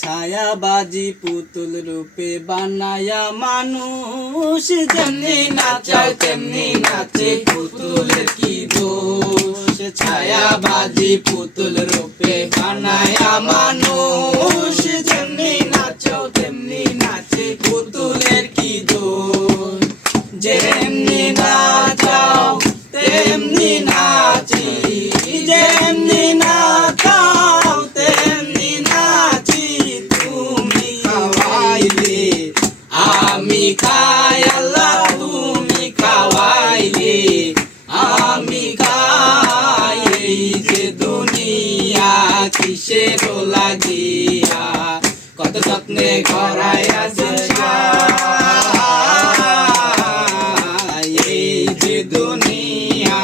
ছায়াবাজি পুতুল রূপে বানায়া মানুষ যেমনি নাচায় তেমনি নাচে পুতুলের কি দোষ। ছায়াবাজি পুতুল রূপে বানায়া মানুষ যেমনি নাচাও তেমনি নাচে পুতুলের কি দোষ। যেমনি নাচাও তেমনি নাচি, যেমনি নাচাও তেমনি নাচি। তুমি খাওয়াইলে আমি খাই আল্লাহ, তুমি খাওয়াইলে আমি খাই। এই যে দুনিয়া কিসের লাগিয়া কত যত্নে গড়াইয়াছে এই যে দুনিয়া।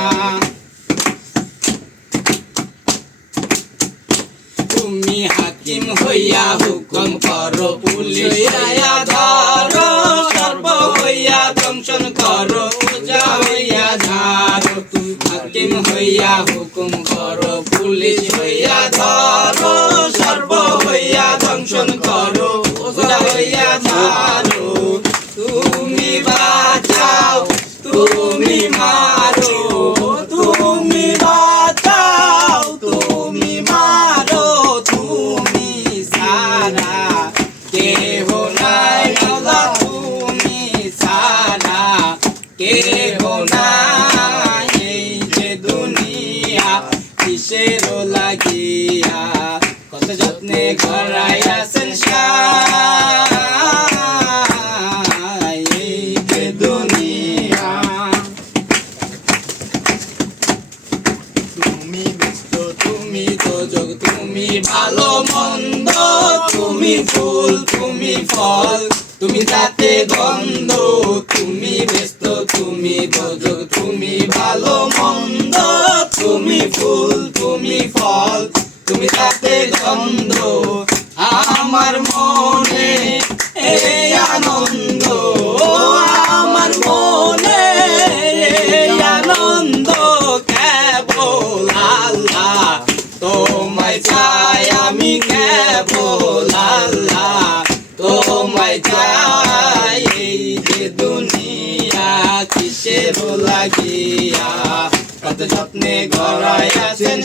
তুমি হাকিম হইয়া হুকুম করো, পুলিশ হইয়া ধরো, সর্ব হইয়া দংশন করো, পূজা হইয়া ঝাড়ো। তুমি হাকিম হইয়া হুকুম করো, পুলিশ হইয়া ধরো, সর্ব হইয়া দংশন করো, পূজা হইয়া ঝাড়ো। তুমি বাঁচাও তুমি মারো, তুমি বাঁচাও তুমি মারো, তুমি সারা কেহ নাই আল্লাহ, তুমি সারা কেহ নাই। এই যে দুনিয়া কিসের লাগিয়া কত যত্নে গড়াইয়াছেন এই যে দুনিয়া। তুমি ব্যস্ত তুমি দোজক, তুমি ভালো মন্দ, তুমি ফুল তুমি ফল, তুমি তাতে গন্ধ। তুমি ব্যস্ত তুমি দোজক, তুমি ভালো মন্দ, তুমি ফুল তুমি ফল, তুমি তাতে গন্ধ। আমার মনে এই আনন্দ, আমার মনে এই আনন্দ, কেবল আল্লাহ তোমায় চাই আমি, কেবল আল্লাহ তোমায় চাই। এই যে দুনিয়া কিসের লাগিয়া কত যত্নে গড়াইয়াছেন